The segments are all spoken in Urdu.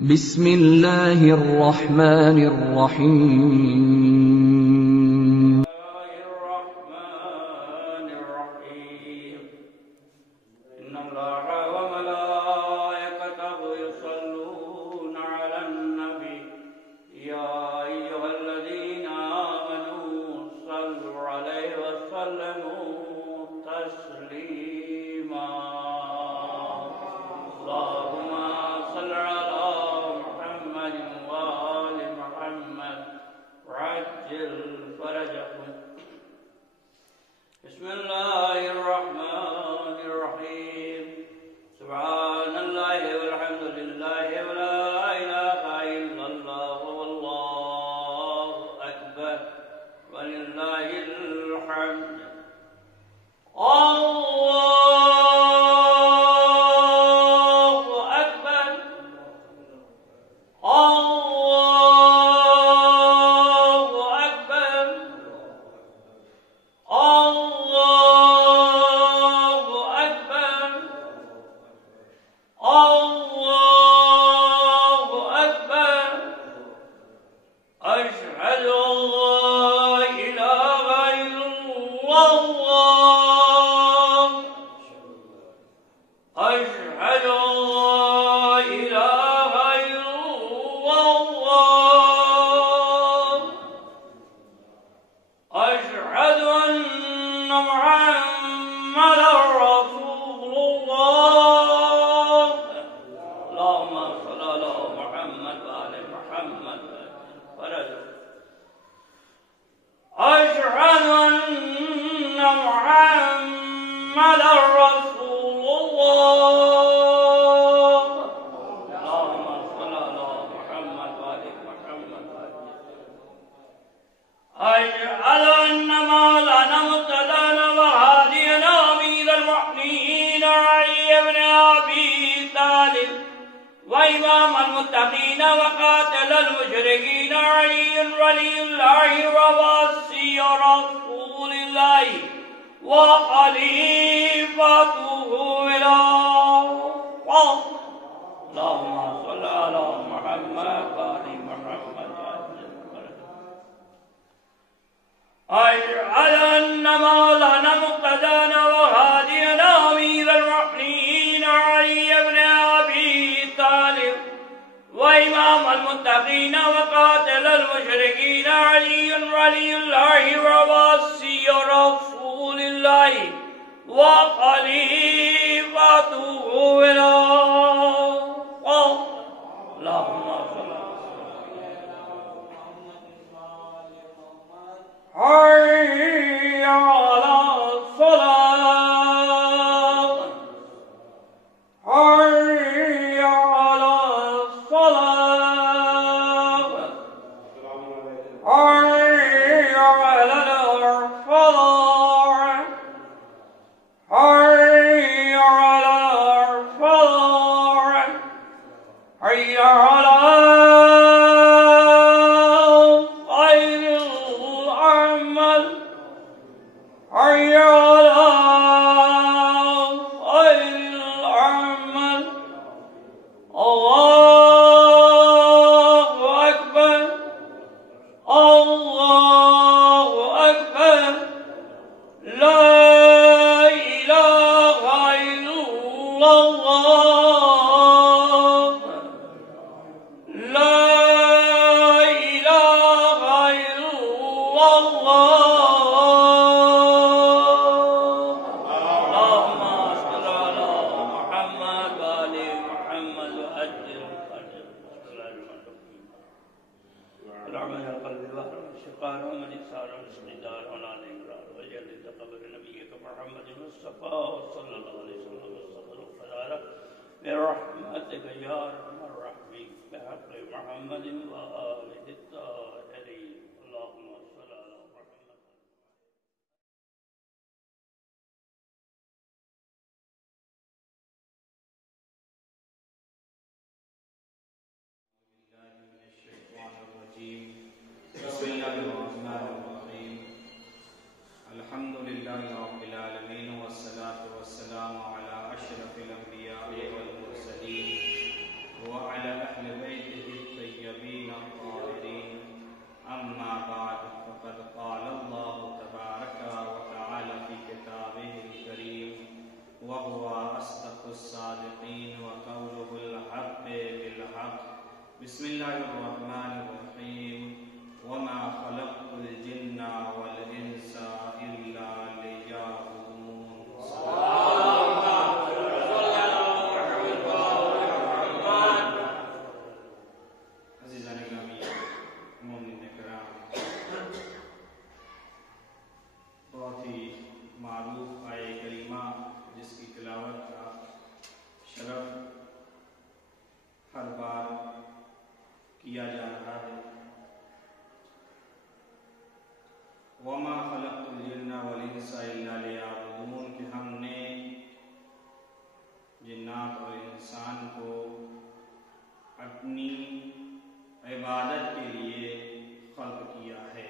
بسم اللہ الرحمن الرحیم الحمدللہ رب العالمین والصلاة والسلام علی اشرف الانبیاء والمرسلین وعلى وعلى أهل بيته الطيبين الطاهرين أما بعد فقد قال الله تبارك وتعالى في كتابه الكريم وهو أصدق الصادقين وقوله الحق بالحق بسم الله الرحمن الرحيم وما خلقت الجن والإنس إلا ليعبدون. عزیزان گرامی، مومنین کرام، بہت ہی معروف آیہ کریمہ جس کی تلاوت کا شرف ہر بار کیا جا رہا ہے. وَمَا خَلَقْتُ الْجِنَّ وَالْإِنسَ إِلَّا لِيَعْبُدُونَ کہ ہم نے جنات اور انسان کو اپنی عبادت کے لیے خلق کیا ہے.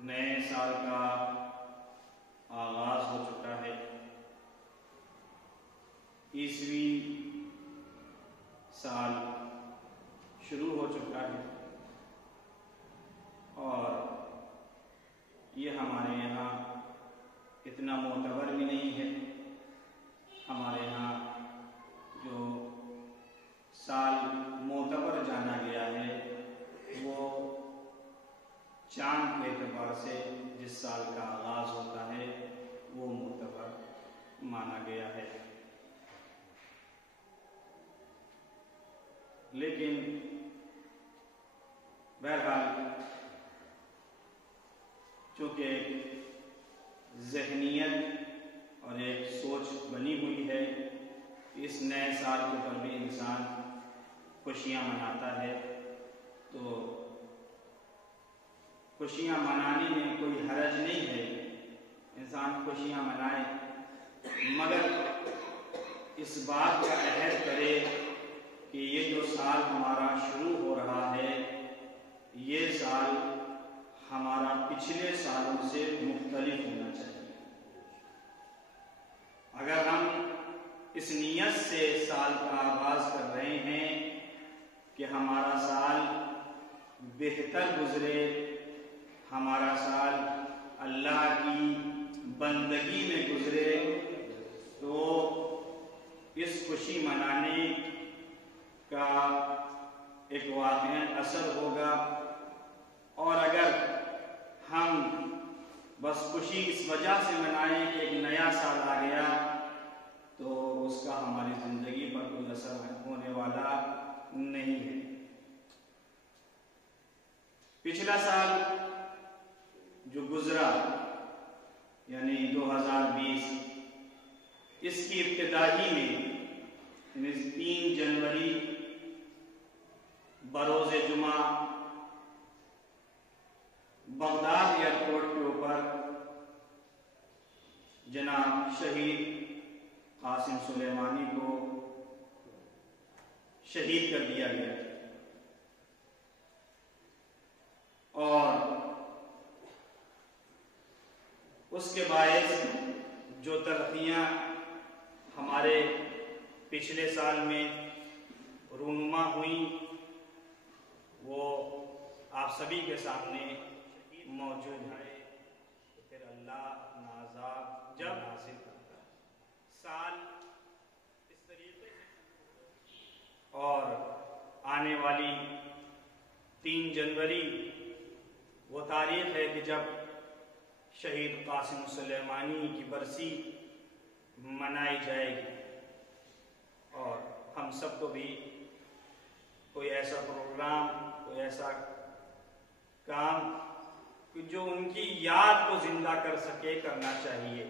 نئے سال کا آغاز ہو چکا ہے. عیسوی سال شروع ہو چکا ہے اور یہ ہمارے یہاں اتنا معتبر بھی نہیں ہے. ہمارے یہاں جو سال معتبر جانا گیا ہے وہ چاند کے اعتبار سے جس سال کا آغاز ہوتا ہے وہ معتبر مانا گیا ہے. لیکن بہرحال چونکہ ایک ذہنیت اور ایک سوچ بنی ہوئی ہے اس نئے سال کے اوپر بھی انسان خوشیاں مناتا ہے، تو خوشیاں منانے میں کوئی حرج نہیں ہے. انسان خوشیاں منائے مگر اس بات کا عہد کرے کہ یہ جو سال ہمارا شروع ہو رہا ہے یہ سال ہمارا پچھلے سالوں سے مختلف ہونا چاہیے. اگر ہم اس نیت سے سال کا آغاز کر رہے ہیں کہ ہمارا سال بہتر گزرے، ہمارا سال اللہ کی بندگی میں گزرے، تو اس خوشی منانے کا ایک واقعی اثر ہوگا. اور اگر ہم بس خوشی اس وجہ سے منائیں کہ ایک نیا سال آ گیا تو اس کا ہماری زندگی پر کوئی اثر ہونے والا نہیں ہے. پچھلا سال جو گزرا یعنی 2020 اس کی ابتدائی میں 3 جنوری بروز جمعہ بغداد ایئرپورٹ کے اوپر جناب شہید قاسم سلیمانی کو شہید کر دیا گیا اور اس کے باعث جو ترقیاں ہمارے پچھلے سال میں رونما ہوئیں وہ آپ سبھی کے سامنے موجود ہے. پھر اللہ اپنا عذاب جب حاصل کرتا ہے سال اس طریقے سے اور آنے والی 3 جنوری وہ تاریخ ہے کہ جب شہید قاسم سلیمانی کی برسی منائی جائے گی اور ہم سب کو بھی کوئی ایسا پروگرام، کوئی ایسا کام جو ان کی یاد کو زندہ کر سکے کرنا چاہیے.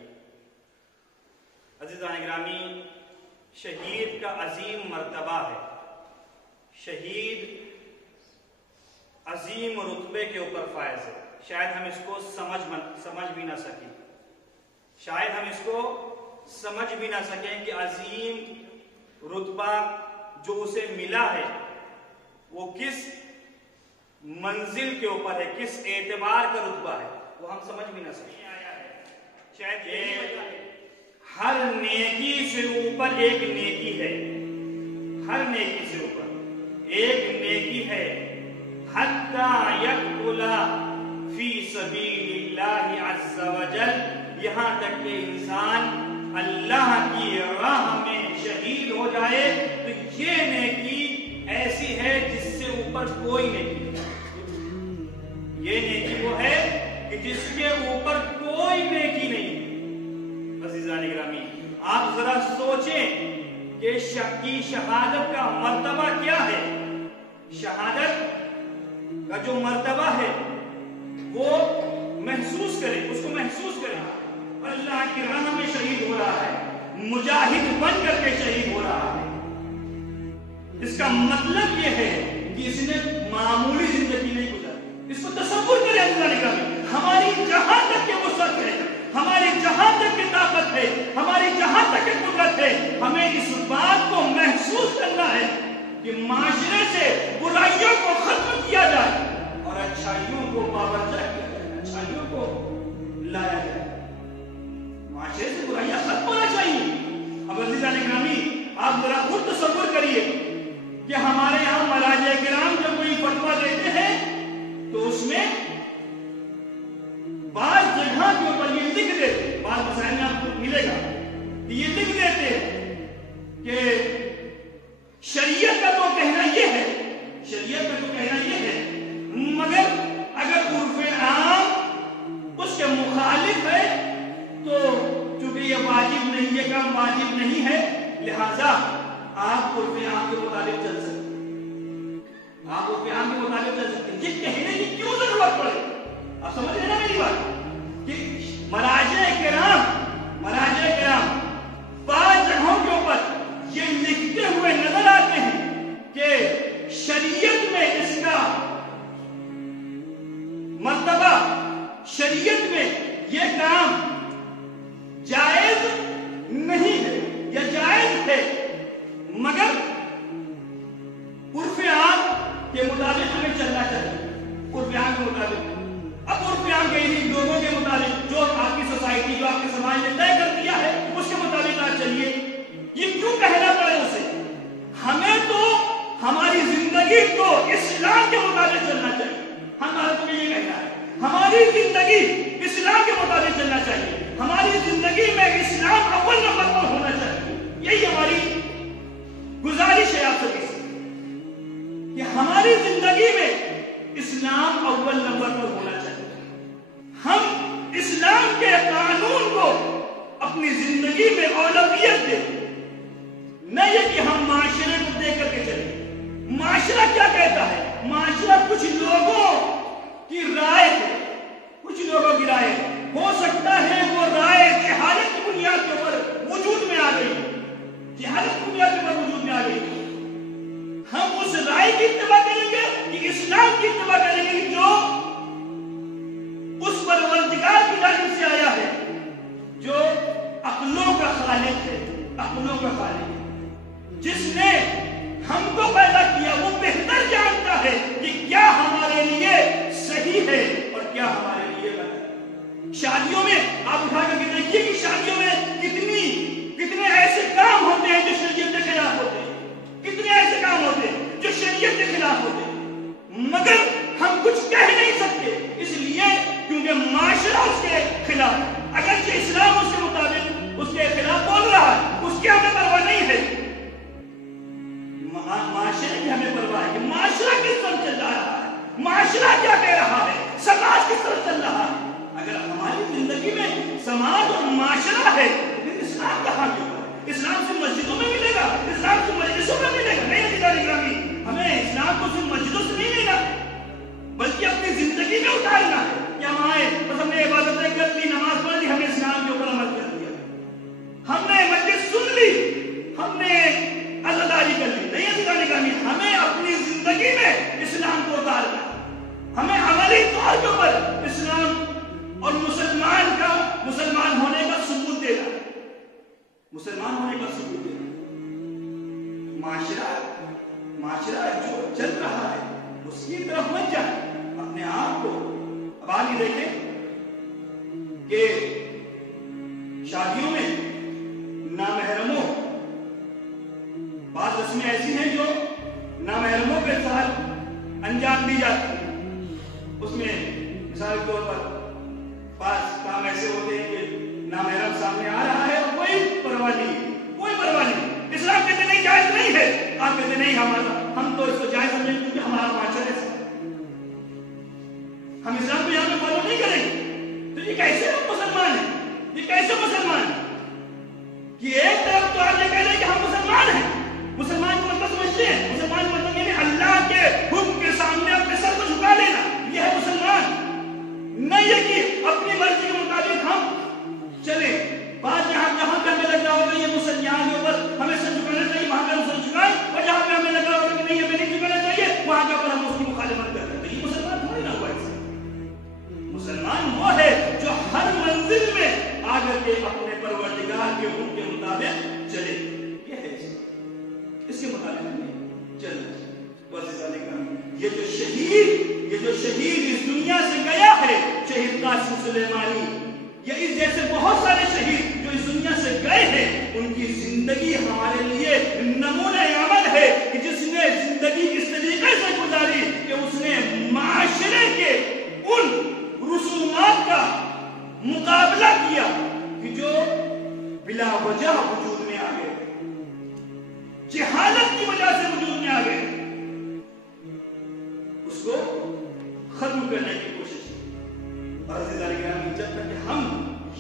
عزیزان گرامی، شہید کا عظیم مرتبہ ہے. شہید عظیم رتبے کے اوپر فائز ہے. شاید ہم اس کو سمجھ بھی نہ سکیں، شاید ہم اس کو سمجھ بھی نہ سکیں کہ عظیم رتبہ جو اسے ملا ہے وہ کس منزل کے اوپر ہے، کس اعتبار کا رتبہ ہے، وہ ہم سمجھ بھی نہ سکیں. شاید یہ ہر نیکی سے اوپر ایک نیکی ہے، ہر نیکی سے اوپر ایک نیکی ہے، حتی یقتل فی سبیل اللہ عز وجل، یہاں تک کہ انسان اللہ کی راہ میں شہید ہو جائے، تو یہ نیکی ایسی ہے جس سے اوپر کوئی نیکی نہیں، یہ نیکی وہ ہے کہ جس کے اوپر کوئی نیکی نہیں ہے۔ عزیزان گرامی، آپ ذرا سوچیں کہ شہادت کا مرتبہ کیا ہے۔ شہادت کا جو مرتبہ ہے وہ محسوس کریں، اس کو محسوس کریں۔ اللہ کی راہ میں شہید ہو رہا ہے، مجاہد بن کر کے شہید ہو رہا ہے۔ اس کا مطلب یہ ہے کہ اس نے معمولی زندگی نہیں گزاری۔ اس کو تصور کریں عزیزان گرامی، ہماری جہاں تک کہ وسعت ہے، ہماری جہاں تک کی طاقت ہے، ہماری جہاں تک کی قدرت ہے، ہمیں اس بات کو محسوس کرنا ہے کہ معاشرے سے برائیوں کو ختم کیا جائے اور اچھائیوں کو باورچہ کیا جائے، اچھائیوں کو لایا جائے۔ معاشرے سے برائیاں ختم ہونا چاہیے۔ اب عزیزان گرامی، آپ ذرا خود تصور کریے کہ ہمارے یہاں مراجع کرام جب کوئی فتویٰ دیتے ہیں تو اس میں بعض جگہ کے اوپر یہ لکھ دیتے، بعض مسائل میں آپ کو ملے گا، یہ لکھ دیتے کہ شریعت کا تو کہنا یہ ہے، شریعت کا تو کہنا یہ ہے، مگر اگر عرف عام اس کے مخالف ہے تو چونکہ یہ واجب نہیں، یہ کام واجب نہیں ہے، لہذا آپ عرف عام کے مطابق چل سکتے ہیں، آپ عرف عام کے مطابق چل سکتے ہیں۔ یہ کہنے کی کیوں ضرورت پڑے؟ آپ سمجھ رہے نا میری بات کہ مراجع کرام بعض جگہوں کے اوپر یہ لکھتے ہوئے نظر آتے ہیں کہ شریعت میں اس کا مرتبہ، شریعت میں یہ کام جائز نہیں ہے یا جائز ہے، مگر عرف عام کے مطابق ہمیں چلنا چاہیے، عرف عام کے مطابق۔ اب عرف عام کے انہیں لوگوں کے مطابق جو آپ کی سوسائٹی، جو آپ کے سماج نے طے کر دیا ہے، اس کے مطابق آپ چلیے۔ یہ کیوں کہنا پڑے اسے؟ ہمیں تو ہماری زندگی کو اسلام کے مطابق چلنا چاہیے۔ ہمارا تو یہ کہنا ہے ہماری زندگی اسلام کے مطابق چلنا چاہیے، ہماری زندگی میں اسلام اول نمبر پر ہونا چاہیے۔ یہی ہماری گزارش ہے آپ سبھی سے کہ ہماری زندگی میں اسلام اول نمبر پر ہونا چاہیے۔ ہم اسلام کے قانون کو اپنی زندگی میں اولویت دیں، نہ یہ کہ ہم معاشرے کو دے کر کے چلیں۔ معاشرہ کیا کہتا ہے؟ معاشرہ کچھ لوگوں کی رائے ہے، کچھ لوگوں کی رائے ہے، ہو سکتا ہے وہ رائے جہالت کی بنیاد کے اوپر وجود میں آ گئی، جہالت کی بنیاد کے اوپر وجود میں آ گئی۔ ہم اس رائے کی اتباع کریں گے کہ اسلام کی اتباع کریں گے جو اس پروردگار کی جانب سے آیا ہے، جو عقلوں کا خالق ہے، عقلوں کا خالق ہے، جس نے ہم کو پیدا کیا، وہ بہتر جانتا ہے کہ کیا ہمارے لیے صحیح ہے اور کیا ہمارے لیے غلط ہے۔ شادیوں میں آپ اٹھا کر کے دیکھیے کہ شادیوں میں کتنے ایسے کام ہوتے ہیں جو شریعت کے خلاف ہوتے ہیں، کتنے ایسے کام ہوتے ہیں جو شریعت کے خلاف ہوتے ہیں، مگر ہم کچھ کہہ نہیں سکتے، اس لیے کیونکہ معاشرہ اس کے خلاف ہے۔ اگرچہ اسلام اس کے مطابق اس کے خلاف بول رہا ہے، اس کی ہمیں پرواہ نہیں ہے، معاشرے کی ہمیں پرواہ ہے کہ معاشرہ کس طرف چل رہا ہے، معاشرہ کیا کہہ رہا ہے، سماج کس طرف چل رہا ہے۔ اگر ہماری زندگی میں سماج اور معاشرہ ہے پھر اسلام کہاں کیوں ہے؟ اسلام صرف مسجدوں میں ملے گا، اسلام صرف مجلسوں میں ملے گا؟ نہیں عزیزان گرامی، ہمیں اسلام کو صرف مسجدوں سے نہیں لینا بلکہ اپنی زندگی میں اتارنا ہے کہ ہم آئے بس ہم نے عبادتیں کر لی، نماز پڑھ لی، ہم نے اسلام کے اوپر عمل کر دیا، ہم نے مجلس سن لی، ہم نے عزاداری کر لی۔ نہیں عزیزان گرامی، ہمیں اپنی زندگی میں اسلام کو اتارنا ہے، ہمیں عملی طور کے اوپر اسلام اور مسلمان ہونے کا ثبوت دینا ہے، مسلمان ہونے کا ثبوت دینا۔ معاشرہ جو چل رہا ہے اس کی طرف مت جائیں، اپنے آپ کو۔ اب آگے دیکھیں کہ شادیوں میں میں ایسی ہیں جو نامحرموں کے ساتھ انجام دی جاتی ہیں. اس میں مثال کے طور پر بعض کام ایسے ہوتے ہیں کہ نامحرم سامنے آ رہا ہے اور کوئی پرواہ نہیں، کوئی پرواہ نہیں. اسلام کہتے نہیں جائز نہیں ہے، آپ کہتے نہیں ہم تو اس کو جائز سمجھیں گے کیونکہ ہمارا معاشرہ ایسا ہے، ہم اسلام کو یہاں پہ فالو نہیں کریں گے. تو یہ کیسے مسلمان ہیں؟ یہ کیسے مسلمان ہیں کہ ایک طرف تو آپ یہ کہہ رہے ہیں کہ ہم مسلمان ہیں. مسلمان کو مطلب سمجھتے ہیں، مسلمان کو مطلب یعنی اللہ کے حکم کے سامنے اپنے سر کو جھکا لینا، یہ ہے مسلمان. نہیں ہے کہ اپنی مرضی کے مطابق ہم چلیں. بات جہاں پہ ہمیں لگ رہا ہوگا یہ مسلمان کے اوپر ہمیں سر جھکانا چاہیے، وہاں پہ ہم سر جھکائیں، اور جہاں پہ ہمیں لگ رہا ہوگا کہ نہیں ہمیں نہیں جھکانا چاہیے وہاں کے اوپر ہم اس کی مخالفت کر رہے ہیں. یہ مسلمان تھوڑی نہ ہوا ایسا. مسلمان وہ ہے جو ہر منزل میں آ کر کے اپنے پروردگار کے حکم کے مطابق چلے. یہ ہے اس کے مطابق نہیں چلنا. یہ جو شہید اس دنیا سے گیا ہے، شہید قاسم سلیمانی، یا اس جیسے بہت سارے شہید جو اس دنیا سے گئے ہیں، ان کی زندگی ہمارے لیے نمونہ عمل ہے کہ جس نے زندگی اس طریقے سے گزاری کہ اس نے معاشرے کے ان رسومات کا مقابلہ کیا کہ جو بلا وجہ وجود میں آ گئے، جہالت کی وجہ سے وجود میں آ گئے، اس کو ختم کرنے کی کوشش کی. اور عزیزان گرامی، جب تک کہ ہم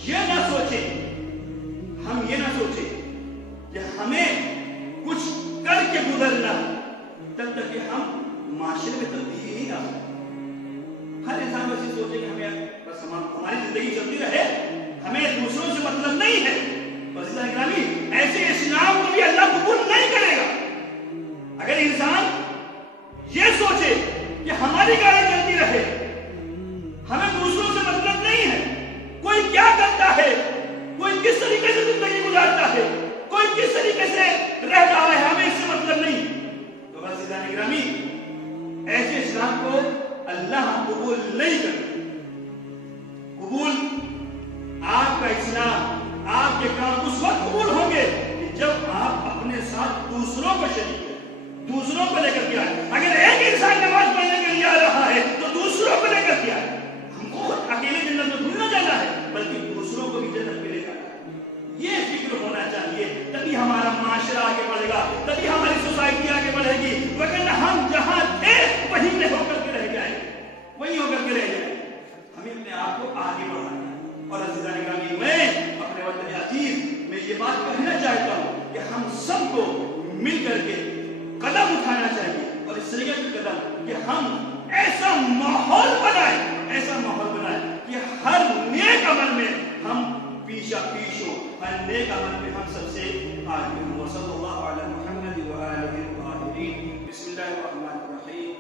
یہ نہ سوچیں کہ ہمیں کچھ کر کے گزرنا، تب تک کہ ہم معاشرے میں تبدیلی نہیں لا سکتے. ہر انسان بس یہ سوچے کہ ہمیں بس ہماری زندگی چلتی رہے، ہمیں دوسروں سے مطلب نہیں ہے. عزیزان گرامی، ایسے اسلام کو بھی اللہ قبول نہیں کرے گا. اگر انسان یہ سوچے کہ ہماری گاڑی چلتی رہے، ہمیں دوسروں سے مطلب نہیں ہے، کوئی کیا کرتا ہے، کوئی کس طریقے سے زندگی گزارتا ہے، کوئی کس طریقے سے رہ رہا ہے، ہمیں اس سے مطلب نہیں، تو بس عزیزان گرامی ایسے اسلام کو اللہ قبول نہیں کرتا. قبول آپ کا اسلام، آپ کے کام اس وقت قبول ہوں گے کہ جب آپ اپنے ساتھ دوسروں کو شریک کریں، دوسروں کو لے کر کے آئے. اگر ایک انسان نماز پڑھنے کے لیے آ رہا ہے تو دوسروں کو لے کر کے آئے. ہم کو اکیلے جنت میں بھول نہ جانا ہے، بلکہ دوسروں کو بھی جنت میں لے کر آئے. یہ فکر ہونا چاہیے، تبھی ہمارا معاشرہ آگے بڑھے گا، تبھی ہماری سوسائٹی آگے بڑھے گی. وگرنہ ہم جہاں تھے وہیں پہ ہو کر کے رہ جائیں، وہیں ہو کر کے رہ جائیں. ہمیں اپنے آپ کو آگے بڑھانا ہے. اور عزیزان گرامی، میں اپنے وطن عزیز میں یہ بات کہنا چاہتا ہوں کہ ہم سب کو مل کر کے قدم اٹھانا چاہیے، اور اس طریقے کے قدم کہ ہم ایسا ماحول بنائیں کہ ہر نیک عمل میں ہم پیش ہو، ہر نیک عمل میں ہم سب سے آگے ہوں. صلی اللہ علیہ محمد وآلہ الطاہرین. بسم اللہ الرحمن الرحیم.